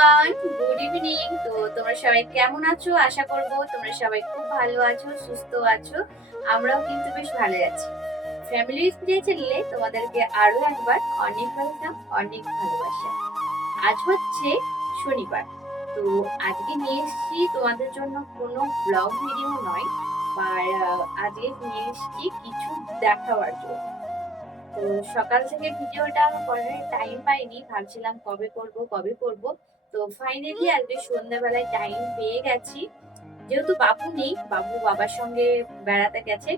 Everyone, good evening. তো তোমরা সবাই কেমন আছো? আশা করবো তোমরা সবাই খুব ভালো আছো, সুস্থ আছো। আমরাও কিন্তু বেশ ভালো আছি। ফ্যামিলি স্পিরিট চ্যানেলে তোমাদেরকে আরো একবার অনেক ওয়েলকাম, অনেক ভালোবাসা। আজ হচ্ছে শনিবার। তো আজকে নিয়ে এসেছি তোমাদের জন্য কোনো ব্লগ ভিডিও নয়, আর আজকে নিয়ে এসেছি কিছু দেখাবার জন্য। তো সকাল থেকে ভিডিওটা করার টাইম পাইনি, ভাবছিলাম কবে করব। তো ফাইনালি আজকে সন্ধ্যাবেলায় টাইম পেয়ে গেছি। যেহেতু বাবু নেই, বাবু বাবার সঙ্গে বেড়াতে গেছে,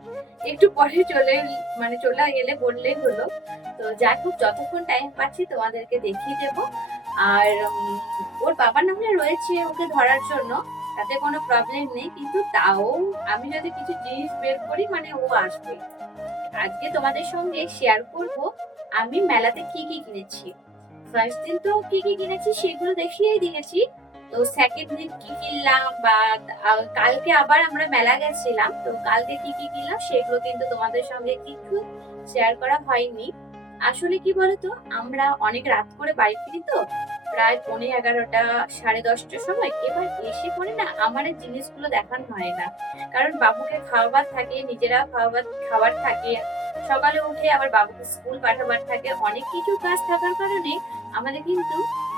একটু পরে চলে গেলে বললেই হলো। তো যাই হোক, যতক্ষণ টাইম পাচ্ছি তোমাদেরকে দেখিয়ে দেব। আর ওর বাবা না হলে রয়েছে ওকে ধরার জন্য, তাতে কোনো প্রবলেম নেই, কিন্তু তাও আমি যদি কিছু জিনিস বের করি মানে ও আসবে। আজকে তোমাদের সঙ্গে শেয়ার করব আমি মেলাতে কি কি কিনেছি। ফার্স্ট দিন তো কি কি কিনেছি সেগুলো দেখিয়েই দিয়েছি। তো সেকেন্ড দিন কি কিনলাম বা কালকে আবার আমরা মেলা গেছিলাম, তো কালকে কি কি কিনলাম সেগুলো কিন্তু তোমাদের সঙ্গে কিছু শেয়ার করা হয়নি। আসলে কি বলতো, আমরা অনেক রাত করে বাড়ি ফিরি, তো প্রায় 11:30 10:30টার সময়। এবার এসে পরে না আমার এই জিনিসগুলো দেখানো হয় না, কারণ বাবুকে খাওয়াবার থাকে, নিজেরা খাবার থাকে, সকালে উঠে আবার বাবুকে স্কুল পাঠাবার থাকে, অনেক কিছু কাজ থাকার কারণে আমাদের কিন্তু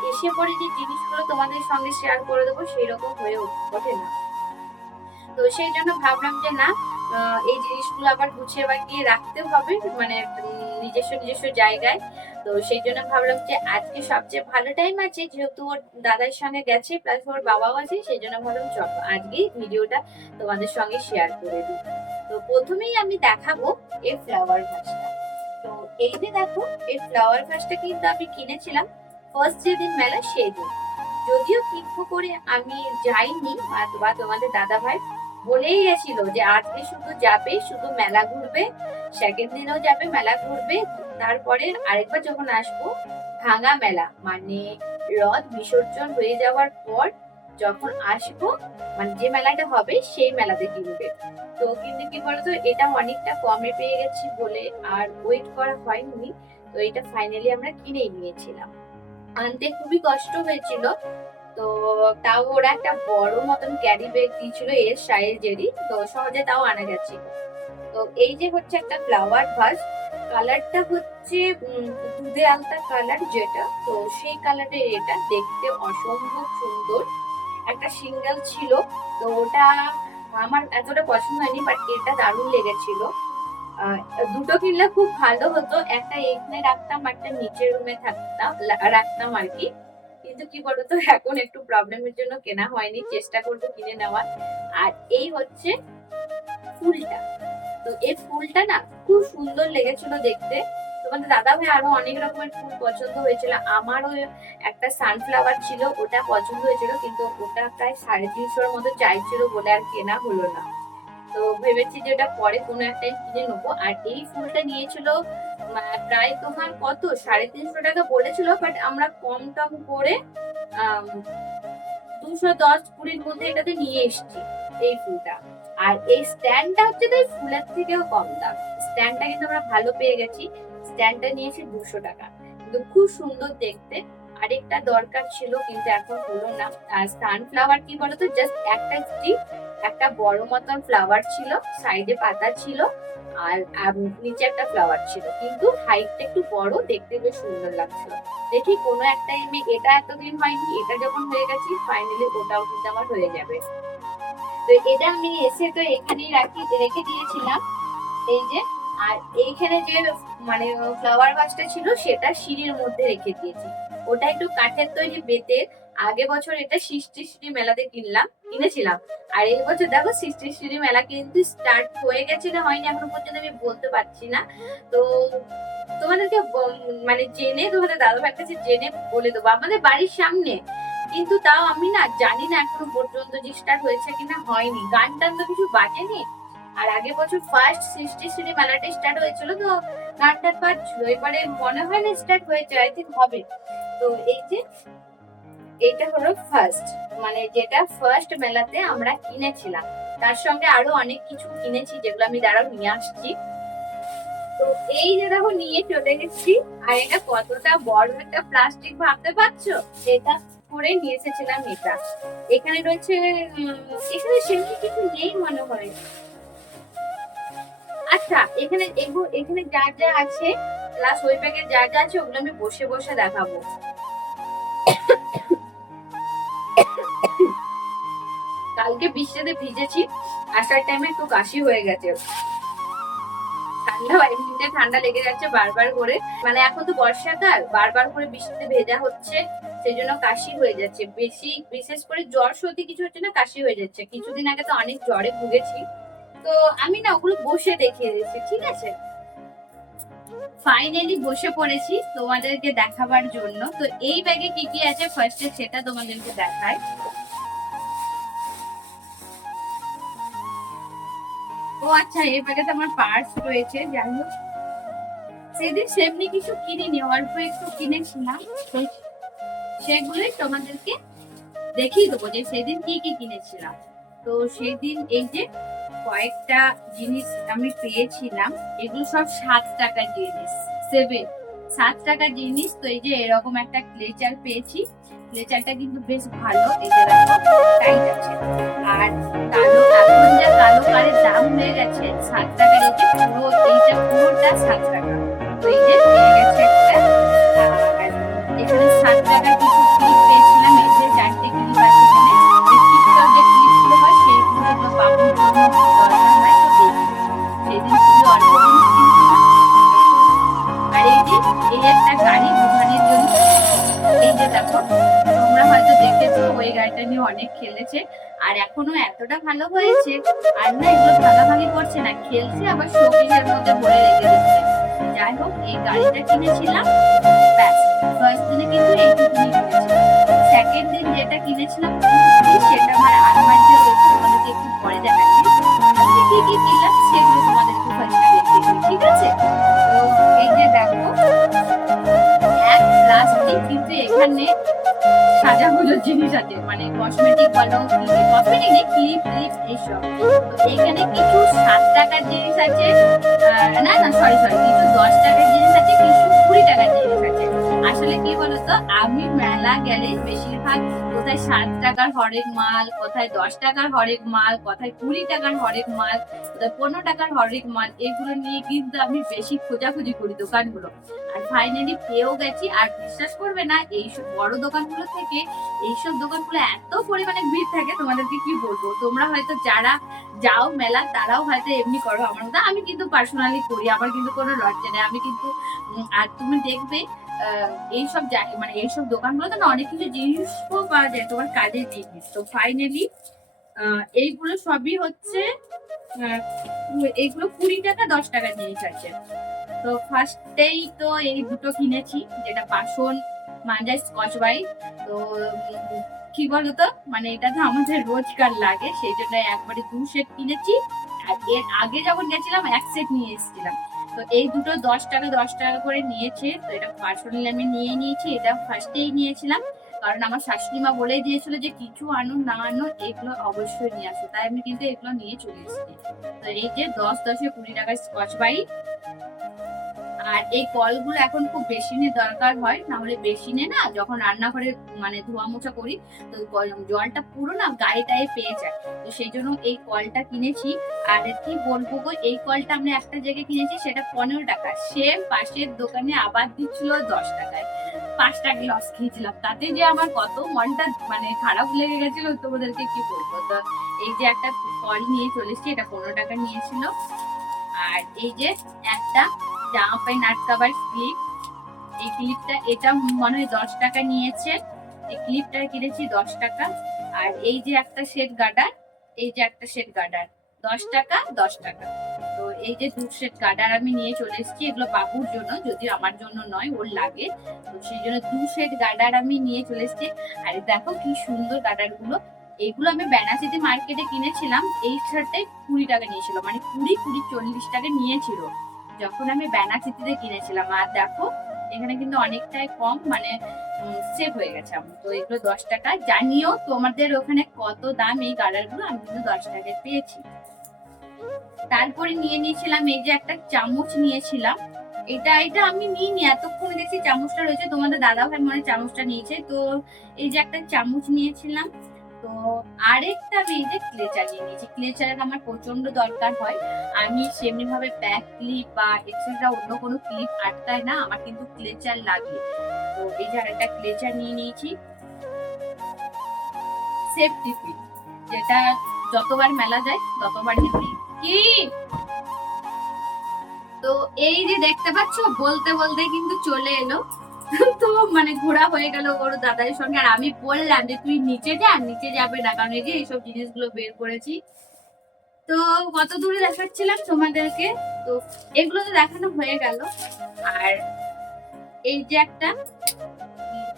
এসে পরে যে জিনিসগুলো তোমাদের সঙ্গে শেয়ার করে দেবো সেই রকম হয়ে ওঠে না। তো সেই জন্য ভাবলাম যে না, এই জিনিসগুলো আবার গুছিয়ে বাগিয়ে রাখতে হবে, মানে নিজস্ব নিজস্ব জায়গায়। তো সেই জন্য ভাবলাম যে আজকে সবচেয়ে ভালো টাইম আছে, যেহেতু ওর দাদার সঙ্গে গেছে প্লাস ওর বাবাও আছে, সেই জন্য ভাবলাম চলো আজকেই ভিডিওটা তোমাদের সঙ্গে শেয়ার করে দিই। তো প্রথমেই আমি দেখাবো এই ফ্লাওয়ার ভাসটা। তো এই যে দেখো, এই ফ্লাওয়ার ভাসটা কিন্তু আমি কিনেছিলাম ফার্স্ট যেদিন মেলা সেই দিন। যদিও কিনবো করে আমি যাইনি, বা তোমাদের দাদা ভাই বলেই গেছিল যে আজকে শুধু যাবে, শুধু মেলা ঘুরবে, সেকেন্ড দিনও যাবে মেলা ঘুরবে, তারপরে আরেকবার যখন আসবো ভাঙা মেলা মানে রথ বিসর্জন হয়ে যাওয়ার পর যখন আসবো, মানে যে মেলাটা হবে সেই মেলাতে কিনবে। তো কিন্তু কি বলতো, এটা অনেকটা কমে পেয়ে গেছি বলে আর ওয়েট করা হয়নি। তো এটা ফাইনালি আমরা কিনেই নিয়েছিলাম। আনতে খুবই কষ্ট হয়েছিল। তো তাও ওরা একটা বড় মতন ক্যারি ব্যাগ দিয়েছিল এর সাইজেরই, তো সহজে তাও আনা গেছিল। তো এই যে হচ্ছে একটা ফ্লাওয়ার ভাস, কালারটা হচ্ছে দুধে আলতা কালার যেটা, তো সেই কালারের এটা দেখতে অসম্ভব সুন্দর। একটা সিঙ্গেল ছিল, তো ওটা আমার এতটা পছন্দ হয়নি, বাট এটা দারুণ লেগেছিল। আহ, দুটো কিনলে খুব ভালো হতো, একটা এখানে রাখতাম, একটা নিচের রুমে রাখতাম আর কি। কিন্তু কি বলতো, এখন একটু প্রবলেমের জন্য কেনা হয়নি, চেষ্টা করবো কিনে নেওয়ার। আর এই হচ্ছে ফুলটা। তো এই ফুলটা না খুব সুন্দর লেগেছিল দেখতে। তোমাদের দাদা ভাই আরো অনেক রকমের ফুল পছন্দ হয়েছিল, আমারও একটা সানফ্লাওয়ার ছিল, ওটা পছন্দ হয়েছিল, কিন্তু ওটা প্রায় 350-র মতো চাইছিল বলে আর কেনা হলো না। তো ভেবেছি যে ওটা পরে কোনো একটা কিনে নেবো। আর এই ফুলটা নিয়েছিল প্রায় তোমার কত 350 টাকা বলেছিল, বাট আমরা কম টম করে 210-20-র মধ্যে এটাতে নিয়ে এসেছি এই ফুলটা। আর এই স্ট্যান্ডটা হচ্ছে তো ফুলের থেকেও কম দাম, স্ট্যান্ডটা কিন্তু আমরা ভালো পেয়ে গেছি। স্ট্যান্ডটা নিয়েছি 200 টাকা, কিন্তু খুব সুন্দর দেখতে। আরেকটা দরকার ছিল কিন্তু এখন হলো না। আর সানফ্লাওয়ার কি বলতো, জাস্ট একটা স্টিক, একটা বড় মতন ফ্লাওয়ার ছিল, সাইডে পাতা ছিল, আর নিচে একটা ফ্লাওয়ার ছিল, কিন্তু হাইটটা একটু বড়, দেখতে বেশ সুন্দর লাগছিল। দেখি কোনো একটা এটা এতদিন হয়নি, এটা যখন হয়ে গেছে ফাইনালি ওটাও কিন্তু আমার হয়ে যাবে। তো এটা আমি এসে তো এখানেই রেখে দিয়েছিলাম, এই যে। আর এইখানে যে মানে ফ্লাওয়ার ভাসটা ছিল সেটা সিঁড়ির মধ্যে রেখে দিয়েছি, ওটা একটু কাঠের তৈরি বেতের। আগে বছর এটা সৃষ্টি মেলাতে কিনেছিলাম। আর এই বছর দেখো সৃষ্টি মেলা কিন্তু স্টার্ট হয়ে গেছে না হয়নি এখনো পর্যন্ত আমি বলতে পারছি না। তো তোমাদেরকে মানে তোমাদের দাদা ভাইয়ের কাছে জেনে বলে দেবো, আমাদের বাড়ির সামনে। কিন্তু তাও আমি না জানি না এখনো পর্যন্ত যে স্টার্ট হয়েছে কিনা, হয়নি, গান টান তো কিছু বাজেনি। আর আগের বছর ফার্স্ট সৃষ্টি মেলাটা স্টার্ট হয়েছিল, তো গান টান বাজছিল, এবারে মনে হয় না স্টার্ট হয়েছে, আই থিঙ্ক হবে। তো এই যে এটা হলো ফার্স্ট, মানে যেটা ফার্স্ট মেলাতে আমরা কিনেছিলাম। তার সঙ্গে আরো অনেক কিছু কিনেছি যেগুলো আমি দাঁড়াও নিয়ে আসছি। তো এই যে দেখো নিয়ে চলে গেছি। আর এটা কতটা বড় একটা প্লাস্টিক, ভাবতে পারছো? এটা করে নিয়ে এসেছিলাম এটা। এখানে রয়েছে এখানে সেমনি কিছু নেই মনে হয়। আচ্ছা এখানে যা যা আছে প্লাস ওই ব্যাগে যা যা আছে ওগুলো আমি বসে বসে দেখাবো। কালকে বৃষ্টিতে ভিজেছি, আসার টাইমে একটু কাশি হয়ে গেছে, এমনিতে ঠান্ডা লেগে যাচ্ছে বারবার করে, মানে এখন তো বর্ষাকাল, বারবার করে বৃষ্টিতে ভেজা হচ্ছে, সেই জন্য কাশি হয়ে যাচ্ছে বেশি। বিশেষ করে জ্বর সর্দি কিছু হচ্ছে না, কাশি হয়ে যাচ্ছে। কিছুদিন আগে তো অনেক জ্বরে ভুগেছি, তো আমি না ওগুলো বসে দেখিয়ে দিচ্ছি, ঠিক আছে। ফাইনালি বসে পড়েছি তোমাদেরকে দেখাবার জন্য। তো এই ব্যাগে কি কি আছে ফার্স্টে সেটা তোমাদেরকে দেখাই। ও আচ্ছা, এই ব্যাগে তো আমার পার্স রয়েছে। যাই হোক, সেদিন সেমনি কিছু কিনিনি, অল্প একটু কিনেছিলাম, সেগুলোই তোমাদেরকে দেখিয়ে দেবো যে সেদিন কি কি কিনেছিলাম। তো সেদিন এই যে কয়েকটা জিনিস আমি পেয়েছিলাম, এগুলো সব 7 টাকার জিনিস, 7 টাকার জিনিস। তো এই যে এরকম একটা ক্লেচার পেয়েছি, ক্লেচারটা কিন্তু বেশ ভালো, এই যে টাইট আছে। আর কালো, এখন যা কালো কারের দাম হয়ে গেছে 7 টাকার, এই যে এইটা পুরোটা 7 টাকা। তো এই যে পেয়ে গেছে একটা। আর এখানে 7 টাকার কিছু ক্লিপ পেয়েছিলাম, এই যে 4টে ক্লিপ আছে এখানে। এই টিকটক যে ক্লিপগুলো হয় সেইগুলো তো বাবুর জন্য দরকার হয়, তো সেদিন খুবই অল্প জিনিস কিনেছিলাম। আর এই যে এই একটা গাড়ি ঘুমানোর জন্য, এই যে দেখো, তোমরা হয়তো দেখেছো ওই গাড়িটা নিয়ে অনেক খেলেছে, আর এখনো এতটা ভালো হয়েছে। আর না এগুলো ভাগাভাগি করছে না, খেলছে আবার শোকেসের মধ্যে ভরে রেখে দিচ্ছে। যাই হোক, এই গাড়িটা কিনেছিলাম, ব্যাস ফার্স্ট দিনে কিন্তু এইটুকুনি কিনেছিলাম। সেকেন্ড দিন যেটা কিনেছিলাম সেটা আমার আলমারিতে রয়েছে, তোমাদেরকে একটু পরে দেখাচ্ছি। আজকে কি কি কিনলাম সেগুলো তোমাদেরকে ফার্স্টে দেখিয়ে দিই, ঠিক আছে। তো এই যে দেখো, এক প্লাস্টিক, কিন্তু এখানে সাজাগুলোর জিনিস আছে, মানে কসমেটিক বলো, কসমেটিক নেই, ক্লিপ ক্লিপ এইসব। তো এখানে কিছু 7 টাকার জিনিস আছে, না না সরি সরি, কিছু 10 টাকার জিনিস আছে, কিছু 20 টাকার জিনিস আছে। আসলে কি বলতো, আমি মেলা গেলে বেশিরভাগ কোথায় 7 টাকার হরেক মাল, কোথায় 10 টাকার হরেক মাল, কোথায় 20 টাকার হরেক মাল, কোথায় 15 টাকার হরেক মাল, এগুলো নিয়ে কিন্তু আমি বেশি খোঁজাখুঁজি করি দোকানগুলো। আর ফাইনালি পেয়েও গেছি। আর বিশ্বাস করবে না, এইসব বড় দোকানগুলো থেকে এইসব দোকানগুলো এত পরিমাণে ভিড় থাকে, তোমাদেরকে কি বলবো। তোমরা হয়তো যারা যাও মেলা তারাও হয়তো এমনি করো আমার মতো, আমি কিন্তু পার্সোনালি করি, আমার কিন্তু কোনো লজ্জা নেই। আমি কিন্তু আর তুমি দেখবে এইসব মানে এইসব দোকানগুলোতে না অনেক কিছু জিনিসও পাওয়া যায়, তোমার কাজের জিনিস। তো ফাইনালি এইগুলো সবই হচ্ছে এইগুলো 20 টাকা 10 টাকার জিনিস আছে। তো ফার্স্টেই তো এই দুটো কিনেছি, যেটা বাসন মাঞ্জার স্কচ ব্রাইট। তো কি বলতো, মানে এটা তো আমাদের রোজকার লাগে, সেই জন্য একবারে 2 সেট কিনেছি। আর এর আগে যখন গেছিলাম 1 সেট নিয়ে এসেছিলাম। তো এই দুটো 10 টাকা 10 টাকা করে নিয়েছে। তো এটা পার্সোনালি আমি নিয়ে নিয়েছি, এটা ফার্স্টেই নিয়েছিলাম, কারণ আমার শাশুড়ি মা বলে দিয়েছিল যে কিছু আনো না আনো এগুলো অবশ্যই নিয়ে আসো, তাই আমি কিন্তু এগুলো নিয়ে চলে এসেছি। তো এই যে 10 10 20 টাকার স্কচ ব্রাইট। আর এই কলগুলো এখন খুব বেসিনে দরকার হয়, না হলে বেসিনে না যখন রান্নাঘরে মানে ধোয়া মোছা করি, তো জলটা পুরো না গায়ে টায়ে পেয়ে যায়। তো সেই জন্য এই কলটা কিনেছি। আর কি বলবো গো, এই কলটা আমরা একটা জায়গায় কিনেছি, সেটা 15 টাকা, সেম পাশের দোকানে আবার দিচ্ছিল 10 টাকায়। 5 টাকা লস খেয়েছিলাম, তাতে যে আমার কত মনটা মানে খারাপ লেগে গেছিল তোমাদেরকে কি বলবো। তো এই যে একটা কল নিয়ে চলে এসেছি, এটা 15 টাকা নিয়েছিল। আর এই যে একটা জামা প্যান্ট আটকাবার ক্লিপ, এই ক্লিপটা এটা মনে হয় 10 টাকা নিয়েছে, এই ক্লিপটা কিনেছি 10 টাকা। আর এই যে একটা সেট গার্ডার, এই যে একটা সেট গার্ডার 10 টাকা 10 টাকা। তো এই যে 2 সেট গার্ডার আমি নিয়ে চলে এসেছি, এগুলো বাবুর জন্য, যদি আমার জন্য নয়, ওর লাগে। তো সেই জন্য 2 সেট গার্ডার আমি নিয়ে চলে এসেছি। আর দেখো কি সুন্দর গার্ডার গুলো, এইগুলো আমি বেনাচিতে মার্কেটে কিনেছিলাম, এই শার্টে 20 টাকা নিয়েছিল, মানে 20 20 40 টাকা নিয়েছিল যখন আমি বেনাচিতিতে কিনেছিলাম। আর দেখো এখানে কিন্তু অনেকটাই কম, মানে সেভ হয়ে গেছে আমার। তো এগুলো 10 টাকা। জানিও তোমাদের ওখানে কত দাম এই কালার গুলো, আমি কিন্তু 10 টাকায় পেয়েছি। তারপরে নিয়ে নিয়েছিলাম এই যে একটা চামচ নিয়েছিলাম, এটা এটা আমি নিইনি, এতক্ষণে দেখছি চামচটা রয়েছে, তোমাদের দাদা ভাই মনে হয় চামচটা নিয়েছে। তো এই যে একটা চামচ নিয়েছিলাম। তো আরেকটা আমি এই যে ক্লেচার নিয়ে নিয়েছি। ক্লেচারের আমার প্রচন্ড দরকার হয়। আমি সেমনি ভাবে ব্যাক ক্লিপ বা এক্সট্রা অন্য কোনো ক্লিপ আটকায় না, আমার কিন্তু ক্লেচার লাগে। তো এই যে আরেকটা ক্লেচার নিয়ে নিয়েছি, সেফটি পিন, যেটা যতবার মেলা যায় ততবার কিন্তু কি। তো এই যে দেখতে পাচ্ছ, বলতে বলতে কিন্তু চলে এলো। তো মানে ঘোরা হয়ে গেল ওর দাদার সঙ্গে। আর আমি বললাম যে তুই নিচে যা, নিচে যাবে না, কারণ এই যে এইসব জিনিসগুলো বের করেছি। তো কত দূরে দেখাচ্ছিলাম তোমাদেরকে। তো এগুলো তো দেখানো হয়ে গেল। আর এই যে একটা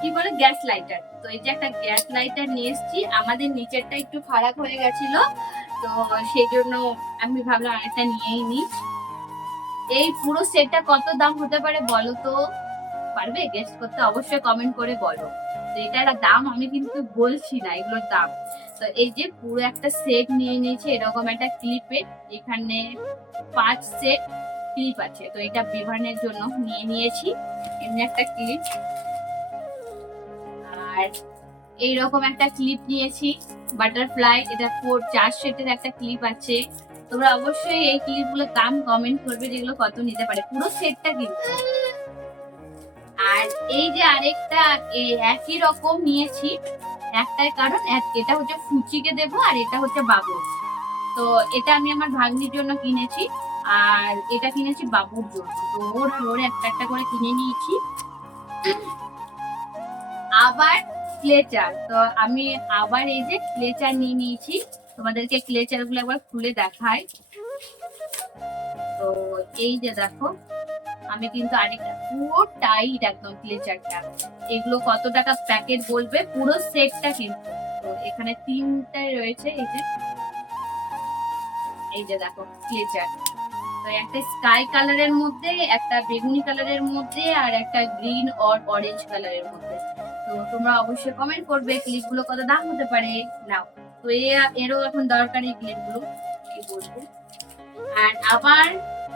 কি বলে গ্যাস লাইটার, তো এই যে একটা গ্যাস লাইটার নিয়ে এসেছি। আমাদের নিচেরটা একটু খারাপ হয়ে গেছিল, তো সেই জন্য আমি ভাবলাম আরেকটা নিয়েই নি। এই পুরো সেটটা কত দাম হতে পারে বলো তো? পারবে গেস করতে? অবশ্যই কমেন্ট করে বলো। তো এটার দাম আমি কিন্তু বলছি না, এগুলোর দাম। তো এই যে পুরো একটা সেট নিয়ে নিয়েছি, এরকম একটা ক্লিপের। এখানে 5 সেট ক্লিপ আছে, তো এটা বিভানের জন্য নিয়ে নিয়েছি এমনি একটা ক্লিপ। আর এইরকম একটা ক্লিপ নিয়েছি বাটারফ্লাই, এটা 4 সেটের একটা ক্লিপ আছে। তোমরা অবশ্যই এই ক্লিপগুলোর দাম কমেন্ট করবে, যেগুলো কত নিতে পারে পুরো সেটটা কিন্তু। আর এই যে আরেকটা একই রকম নিয়েছি, একটাই কারণ এটা হচ্ছে ফুচিকে দেব, আর এটা হচ্ছে বাবু। তো এটা আমি আমার ভাগ্নির জন্য কিনেছি, আর এটা কিনেছি বাবুর জন্য। তো ওর আর ওর একটা একটা করে কিনে নিয়েছি। আবার ক্লেচার, তো আমি আবার এই যে ক্লেচার নিয়ে নিয়েছি। তোমাদেরকে ক্লেচার গুলো একবার খুলে দেখাই। তো এই যে দেখো, আমি কিন্তু আরেকটা পুরো টাইট একদম ক্লেচারটা। এগুলো কত টাকা প্যাকেট বলবে? পুরো সেটটা কিন্তু। তো এখানে 3টায় রয়েছে। এই যে দেখো ক্লেচার, তো একটা স্কাই কালারের মধ্যে, একটা বেগুনি কালারের মধ্যে, আর একটা গ্রিন অর অরেঞ্জ কালারের মধ্যে। তো তোমরা অবশ্যই কমেন্ট করবে ক্লিপগুলো কত দাম হতে পারে। নাও, তো এরও এখন দরকারি ক্লিপগুলো কি বলবো। আর আবার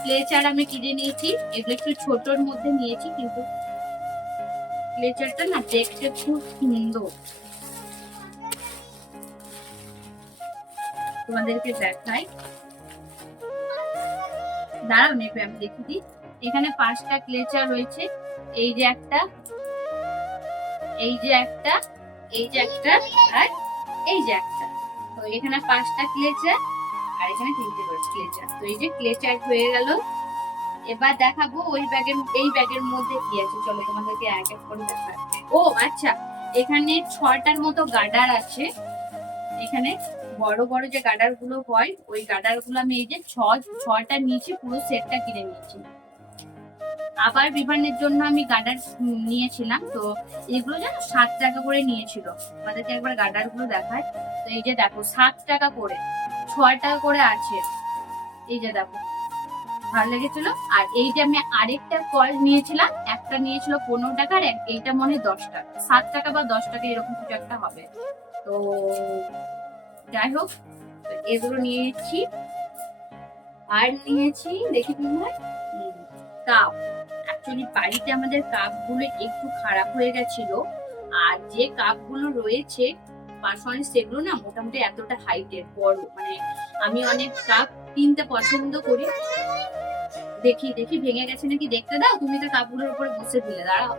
ক্লেচার আমি কিনে নিয়েছি, এগুলো একটু ছোটর মধ্যে নিয়েছি, কিন্তু ক্লেচারটা না দেখতে খুব সুন্দর। তোমাদেরকে দেখাই, দাঁড়াও নেবে আমি দেখি দিই। এখানে 5টা ক্লেচার রয়েছে। এই যে একটা, এই যে একটা, এই যে একটা, আর এই যে একটা। তো এখানে 5টা ক্লেচার, আর এখানে 3টে করে ক্লেচার। তো এই যে ক্লেচার হয়ে গেল। এবার দেখাবো ওই ব্যাগের, এই ব্যাগের মধ্যে কি আছে। চলো তোমাদেরকে এক এক করে দেখাই। ও আচ্ছা, এখানে 6টার মতো গার্ডার আছে। এখানে বড় বড় যে গার্ডার গুলো হয়, ওই গার্ডার গুলো আমি এই যে 6টা নিয়েছি, পুরো সেটটা কিনে নিয়েছি। আবার বিভানের জন্য আমি গার্ডার নিয়েছিলাম। তো এগুলো যেন 7 টাকা করে নিয়েছিল। আমাদেরকে একবার গার্ডার গুলো দেখায়। তো এই যে দেখো 7 টাকা করে, 6 টাকা করে আছে। এই যে দেখো, ভালো লেগেছিল। আর এই যে আমি আরেকটা কল নিয়েছিলাম, একটা নিয়েছিল 15 টাকা, আর এইটা মনে হয় 10 টাকা, 7 টাকা বা 10 টাকা এরকম কিছু একটা হবে। তো যাই হোক, এগুলো নিয়েছি। আর নিয়েছি দেখি কি হয়, কাপ। অ্যাকচুয়ালি বাড়িতে আমাদের কাপগুলো একটু খারাপ হয়ে গেছিল। আর যে কাপগুলো রয়েছে পার্সোনালি, সেগুলো না মোটামুটি এতটা হাইটের বড়, মানে আমি অনেক কাপ কিনতে পছন্দ করি। দেখি দেখি ভেঙে গেছে নাকি দেখতে দাও, তুমি তো কাপগুলোর উপরে বসে দিলে, দাঁড়াও।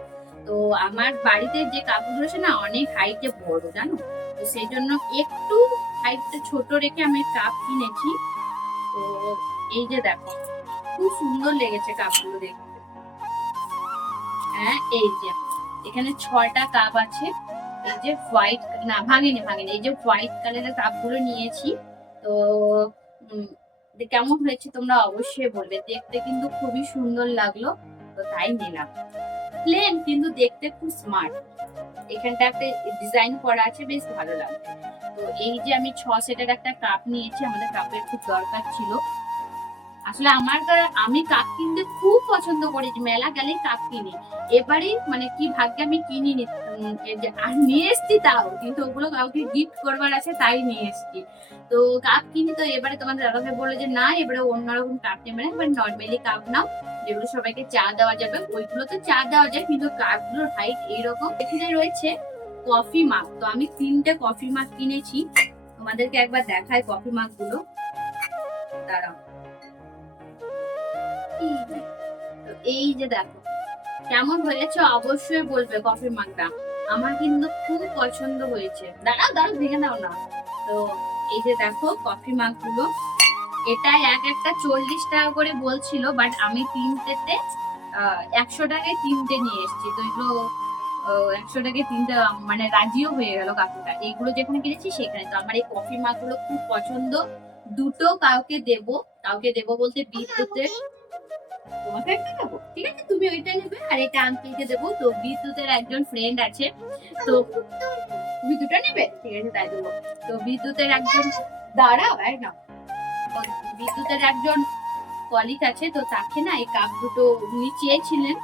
তো আমার বাড়িতে যে কাপগুলো রয়েছে না অনেক হাইটে বড়, জানো। তো সেই জন্য একটু হাইটটা ছোট রেখে আমি কাপ কিনেছি। তো এই যে দেখো, খুব সুন্দর লেগেছে কাপগুলো দেখতে। হ্যাঁ, এই যে এখানে 6টা কাপ আছে। এই যে হোয়াইট, না ভাঙেনি ভাঙেনি, এই যে হোয়াইট কালারের কাপগুলো নিয়েছি। তো কেমন হয়েছে তোমরা অবশ্যই বলবে। দেখতে কিন্তু খুবই সুন্দর লাগলো, তো তাই নিলাম। প্লেন কিন্তু দেখতে খুব স্মার্ট। এখানটা একটা ডিজাইন করা আছে, বেশ ভালো লাগবে। তো এই যে আমি 6 সেটের একটা কাপ নিয়েছি, আমাদের কাপের খুব দরকার ছিল। আসলে আমি কাপ কিনতে খুব পছন্দ করি, মেলা গেলেই কাপ কিনি। এবারে মানে কি ভাগ্যে আমি কিনিনি, আর নিয়ে এসছি তাও, কিন্তু ওগুলো কাউকে গিফট করবার আছে তাই নিয়ে এসছি। তো কাপ কিনি, তো এবারে তোমাদের দাদাভাই বললো যে না, এবারে অন্যরকম কাপ নেবে না, এবার নর্মালি কাপ নাও। যেগুলো সবাইকে চা দেওয়া যাবে, ওইগুলো তো চা দেওয়া যায়, কিন্তু কাপগুলোর হাইট এইরকম। এখানে রয়েছে কফি মাগ। তো আমি 3টে কফি মাগ কিনেছি, তোমাদেরকে একবার দেখাই কফি মাগ গুলো। দাঁড়াও, তো এই যে দেখো কেমন হয়েছে অবশ্যই বলবে কফি মাগটা। আমার কিন্তু খুব পছন্দ হয়েছে। দাঁড়াও দাঁড়াও, ভেঙে দাও না। তো এই যে দেখো কফি মাগ গুলো, এটা এক একটা 40 টাকা করে বলছিল, বাট আমি 3টেতে 100 টাকায় 3টে নিয়ে এসেছি। তো এগুলো 100 টাকায় 3টে, মানে রাজিও হয়ে গেল কাকুটা। এইগুলো যেখানে কিনেছি সেখানে। তো আমার এই কফি মাগ গুলো খুব পছন্দ। দুটো কাউকে দেবো বলতে বিদ্যুতের, তোমাকে একটা দেবো, ঠিক আছে, তুমি ওইটা নেবে আর এটা আঙ্কেলকে দেবো। তো বিদ্যুতের একজন ফ্রেন্ড আছে, তো তুমি দুটো নেবে, ঠিক আছে তাই দেবো। তো বিদ্যুতের একজন, দাঁড়াও না, বিদ্যুতের একজন কলিগ আছে, তো তাকে না এই কাপ দুটো উনি চেয়েছিলেন,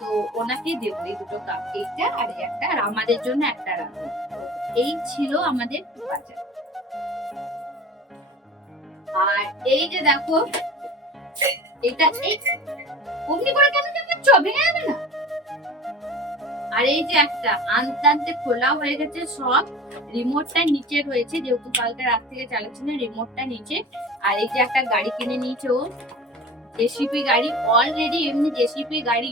তো ওনাকে দেবো এই দুটো কাপ, এইটা আর একটা, আর আমাদের জন্য একটা রাখবো। এই ছিল আমাদের বাজার। আর এই যে দেখো, এটা এই অমনি করে কেন চাপাচ্ছ, ভেঙে যাবে না। আর এই যে একটা আনতে আনতে খোলা হয়ে গেছে সব, রিমোটটা নিচে রয়েছে, যেহেতু কালকে রাত থেকে চালাচ্ছি না, রিমোটটা নিচে। আর এই যে একটা গাড়ি কিনে নিয়েছে ও, জেসিপি গাড়ি। অলরেডি এমনি জেসিপি গাড়ি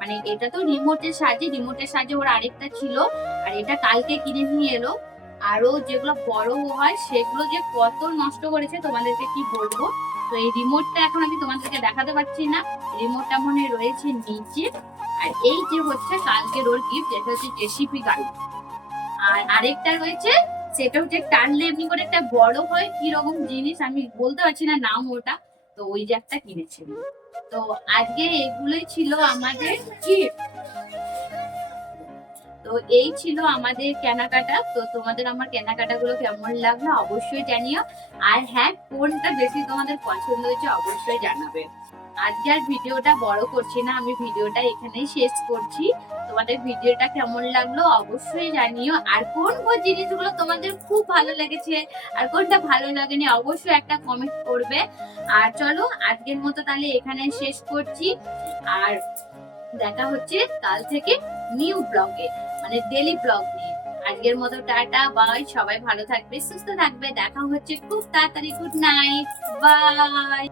মানে এটা তো রিমোটের সাহায্যে ওর আরেকটা ছিল, আর এটা কালকে কিনে নিয়ে এলো। আরো যেগুলো বড় হয় সেগুলো যে কত নষ্ট করেছে তোমাদেরকে কি বলবো। তো এই রিমোটটা এখন আমি তোমাদেরকে দেখাতে পারছি না, রিমোটটা মনে রয়েছে নিচে। আর এই যে হচ্ছে কালকের ওর গিফট, এটা হচ্ছে জেসিপি গাড়ি। আর আরেকটা রয়েছে, সেটা হচ্ছে টানলে এমনি করে একটা বড় হয়, কি রকম জিনিস আমি বলতে পারছি না নাম ওটা। তো ওই যে একটা কিনেছিল। তো আজকে এগুলোই ছিল আমাদের গিফট। তো এই ছিল আমাদের কেনাকাটা। তো তোমাদের আমার কেনাকাটা গুলো কেমন লাগলো অবশ্যই জানিও। আর হ্যাঁ, কোনটা বেশি তোমাদের পছন্দ হয়েছে অবশ্যই জানাবে। আজকে আর ভিডিওটা বড় করছি না, আমি ভিডিওটা এখানেই শেষ করছি। তোমাদের ভিডিওটা কেমন লাগলো অবশ্যই জানিও। আর কোন কোন জিনিসগুলো তোমাদের খুব ভালো লেগেছে আর কোনটা ভালো লাগেনি অবশ্যই একটা কমেন্ট করবে। আর চলো আজকের মতো তাহলে এখানে শেষ করছি। আর দেখা হচ্ছে কাল থেকে নিউ ব্লগে, মানে ডেলি ব্লগ নিয়ে। আজকের মতো টাটা বাই, সবাই ভালো থাকবে, সুস্থ থাকবে, দেখা হচ্ছে খুব তাড়াতাড়ি। Good night, by.